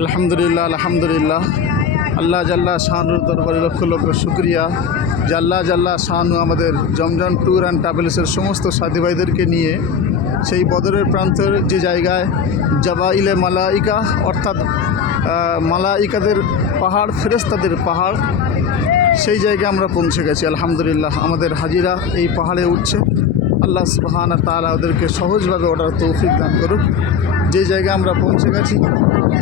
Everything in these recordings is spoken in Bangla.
আলহামদুলিল্লাহ আলহামদুলিল্লাহ। আল্লাহ জাল্লা শাহানুর দরবারে লক্ষ লক্ষ শুক্রিয়া। জাল্লা জাল্লা শাহানু আমাদের জমজম ট্যুর অ্যান্ড ট্রাভেলসের সমস্ত সাথী ভাইদেরকে নিয়ে সেই বদরের প্রান্তের যে জায়গায় জাবাইলে মালাইকা, অর্থাৎ মালাইকাদের পাহাড় ফেরেস্তাদের পাহাড়, সেই জায়গায় আমরা পৌঁছে গেছি। আলহামদুলিল্লাহ, আমাদের হাজিরা এই পাহাড়ে উঠছে। আল্লাহ সুবহানা তালা ওদেরকে সহজভাবে ওঠার তৌফিক দান করুক। যে জায়গায় আমরা পৌঁছে গেছি,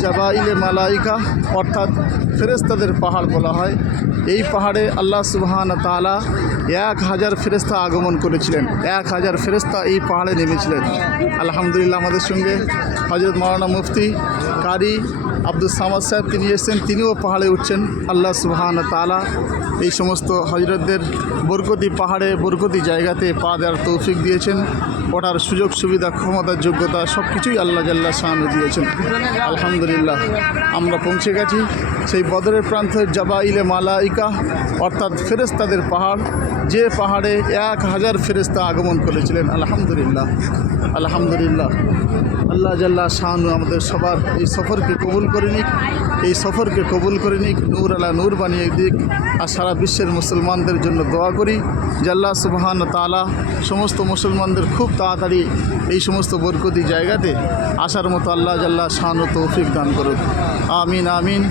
জাবাইলে মালাইকা, অর্থাৎ ফেরেস্তাদের পাহাড় বলা হয়, এই পাহাড়ে আল্লাহ সুবহানা তালা এক হাজার ফেরেস্তা আগমন করেছিলেন। এক হাজার ফেরেস্তা এই পাহাড়ে নেমেছিলেন। আলহামদুলিল্লাহ আমাদের সঙ্গে হজরত মৌলানা মুফতি কারি আব্দুল সামাদ সাহেব তিনি এসেছেন, তিনিও পাহাড়ে উঠছেন। আল্লাহ সুবহান তালা এই সমস্ত হজরতদের বরকতি পাহাড়ে, বরকতি জায়গাতে পা দেওয়ার তৌফিক দিয়েছেন। ওঠার সুযোগ, সুবিধা, ক্ষমতার যোগ্যতা সব কিছুই আল্লাহ জাল্লা সাহানু দিয়েছেন। আলহামদুলিল্লাহ, আমরা পৌঁছে গেছি। সেই বদরের প্রান্তের জাবাইলে মালাইকা, অর্থাৎ ফেরেস্তাদের পাহাড়, যে পাহাড়ে এক হাজার ফেরেস্তা আগমন করেছিলেন। আলহামদুলিল্লাহ আলহামদুলিল্লাহ। আল্লাহ জাল্লাহ শাহানু আমাদের সবার এই সফরকে কবুল করে নিক, এই সফরকে কবুল করে নিক, নূর আলা নূর বানিয়ে দিক, আর সারা বিশ্বের মুসলমানদের জন্য দোয়া করি। জাল্লা সুবহান তালা সমস্ত মুসলমানদের খুব তাড়াতাড়ি এই সমস্ত বরকতি জায়গাতে আসার মতো আল্লাহ জাল্লাহ শাহানু তৌফিক দান করুক। আমিন আমিন।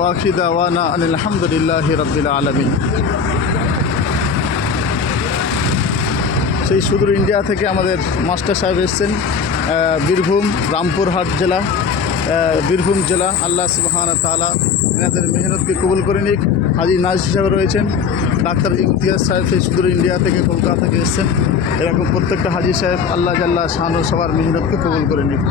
ওয়াখিদা ওয়ানা আলহামদুলিল্লাহ রবিল আলমিন। সেই সুদূর ইন্ডিয়া থেকে আমাদের মাস্টার সাহেব এসছেন বীরভূম, রামপুরহাট জেলা বীরভূম জেলা। আল্লাহ সুবহান তালা এনাদের মেহনতকে কবুল করে নিক। হাজি নাজ হিসাবে রয়েছেন, ডাক্তার ইমতিয়াজ সাহেব সেই সুদূর ইন্ডিয়া থেকে কলকাতা থেকে এসছেন। এরকম প্রত্যেকটা হাজি সাহেব আল্লাহ জাল্লাহ শাহানু সবার মেহনতকে কবুল করে নিক।